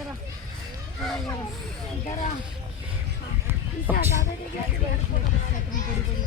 इधर आ, थोड़ा इधर आ, इसे हटा दे, ठीक है? बड़ी बड़ी